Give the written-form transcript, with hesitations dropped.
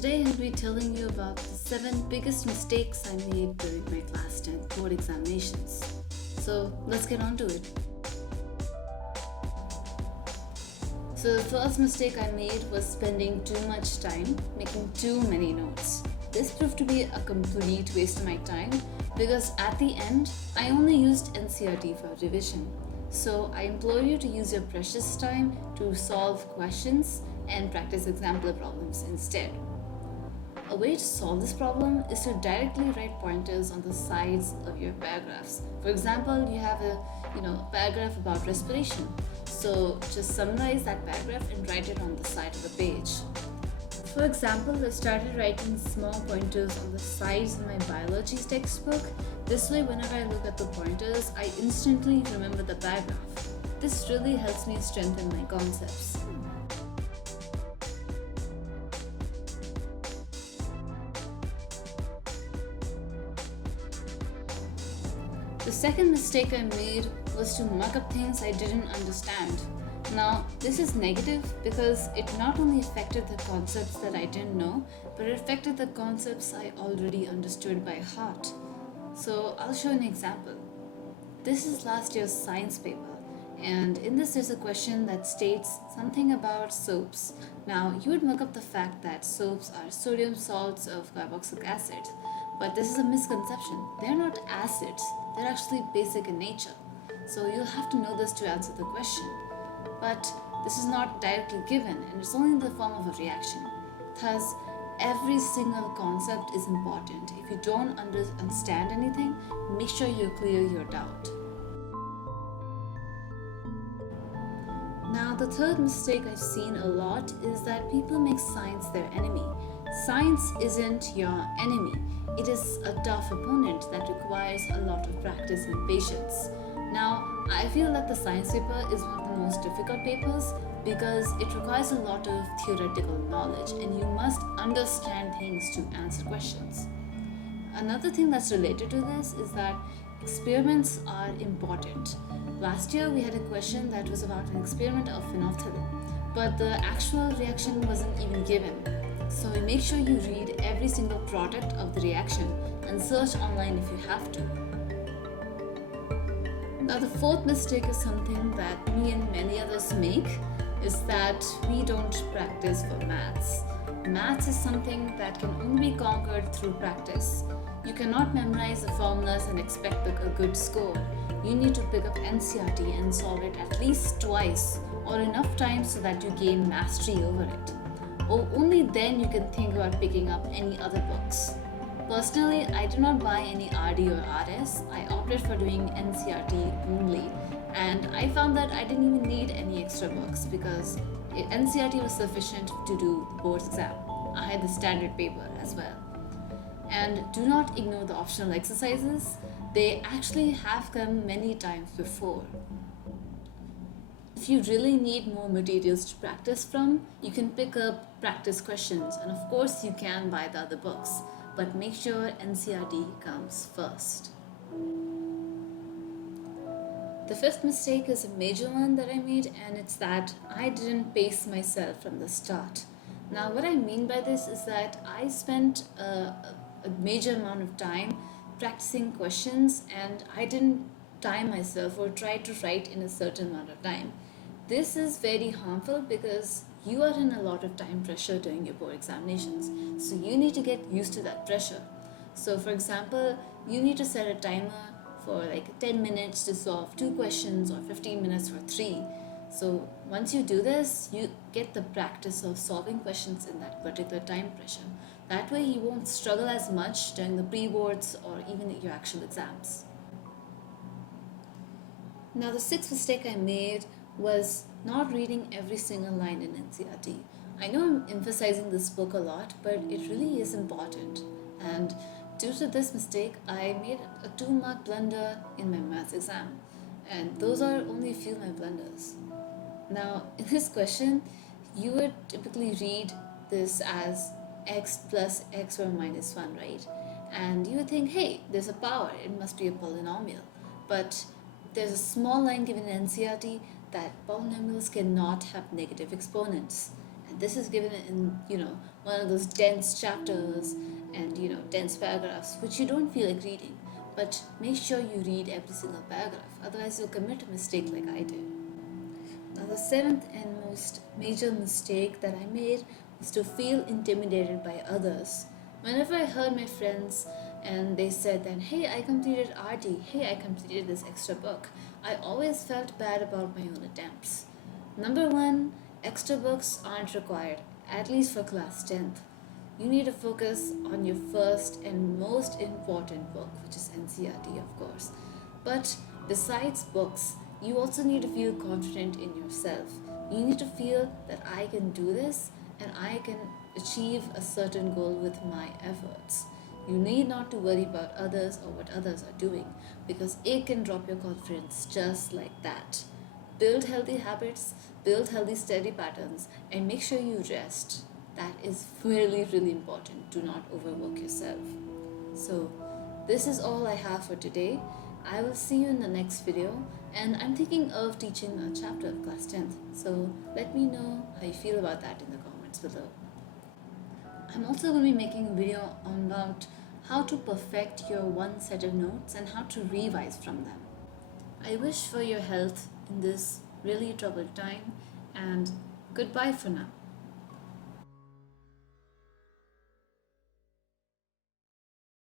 Today I'll be telling you about the 7 biggest mistakes I made during my class 10 board examinations. So let's get on to it. So the first mistake I made was spending too much time making too many notes. This proved to be a complete waste of my time because at the end I only used NCERT for revision. So I implore you to use your precious time to solve questions and practice example problems instead. A way to solve this problem is to directly write pointers on the sides of your paragraphs. For example, you have a paragraph about respiration. So just summarize that paragraph and write it on the side of the page. For example, I started writing small pointers on the sides of my biology textbook. This way, whenever I look at the pointers, I instantly remember the paragraph. This really helps me strengthen my concepts. The second mistake I made was to muck up things I didn't understand. Now, this is negative because it not only affected the concepts that I didn't know, but it affected the concepts I already understood by heart. So, I'll show an example. This is last year's science paper, and in this there's a question that states something about soaps. Now, you would muck up the fact that soaps are sodium salts of carboxylic acid, but this is a misconception. They're not acids, they're actually basic in nature. So you'll have to know this to answer the question. But this is not directly given and it's only in the form of a reaction. Thus, every single concept is important. If you don't understand anything, make sure you clear your doubt. Now, the third mistake I've seen a lot is that people make science their enemy. Science isn't your enemy. It is a tough opponent that requires a lot of practice and patience. Now, I feel that the science paper is one of the most difficult papers because it requires a lot of theoretical knowledge and you must understand things to answer questions. Another thing that's related to this is that experiments are important. Last year we had a question that was about an experiment of phenolphthalein, but the actual reaction wasn't even given. So make sure you read every single product of the reaction and search online if you have to. Now the fourth mistake is something that me and many others make, is that we don't practice for maths. Maths is something that can only be conquered through practice. You cannot memorize the formulas and expect a good score. You need to pick up NCERT and solve it at least twice or enough times so that you gain mastery over it. Only then you can think about picking up any other books. Personally, I do not buy any RD or RS. I opted for doing NCERT only, and I found that I didn't even need any extra books because NCERT was sufficient to do the board's exam. I had the standard paper as well. And do not ignore the optional exercises. They actually have come many times before. If you really need more materials to practice from, you can pick up practice questions, and of course you can buy the other books, but make sure NCERT comes first. The fifth mistake is a major one that I made, and it's that I didn't pace myself from the start. Now what I mean by this is that I spent a major amount of time practicing questions and I didn't time myself or try to write in a certain amount of time. This is very harmful because you are in a lot of time pressure during your board examinations. So you need to get used to that pressure. So for example, you need to set a timer for like 10 minutes to solve 2 questions or 15 minutes for 3. So once you do this, you get the practice of solving questions in that particular time pressure. That way you won't struggle as much during the pre-boards or even your actual exams. Now the sixth mistake I made was not reading every single line in NCERT. I know I'm emphasizing this book a lot, but it really is important. And due to this mistake, I made a 2-mark blunder in my maths exam. And those are only a few of my blunders. Now, in this question, you would typically read this as x plus x or minus 1, right? And you would think, hey, there's a power, it must be a polynomial. But there's a small line given in NCERT that polynomials cannot have negative exponents. And this is given in, one of those dense chapters and, dense paragraphs, which you don't feel like reading. But make sure you read every single paragraph, otherwise, you'll commit a mistake like I did. Now, the seventh and most major mistake that I made was to feel intimidated by others. Whenever I heard my friends and they said that, hey, I completed RD, hey, I completed this extra book, I always felt bad about my own attempts. Number one, extra books aren't required, at least for class 10th. You need to focus on your first and most important book, which is NCERT, of course. But besides books, you also need to feel confident in yourself. You need to feel that I can do this and I can achieve a certain goal with my efforts. You need not to worry about others or what others are doing because it can drop your confidence just like that. Build healthy habits, build healthy study patterns, and make sure you rest. That is really, really important. Do not overwork yourself. So, this is all I have for today. I will see you in the next video, and I'm thinking of teaching a chapter of class 10th. So, let me know how you feel about that in the comments below. I'm also going to be making a video about how to perfect your one set of notes and how to revise from them. I wish for your health in this really troubled time, and goodbye for now.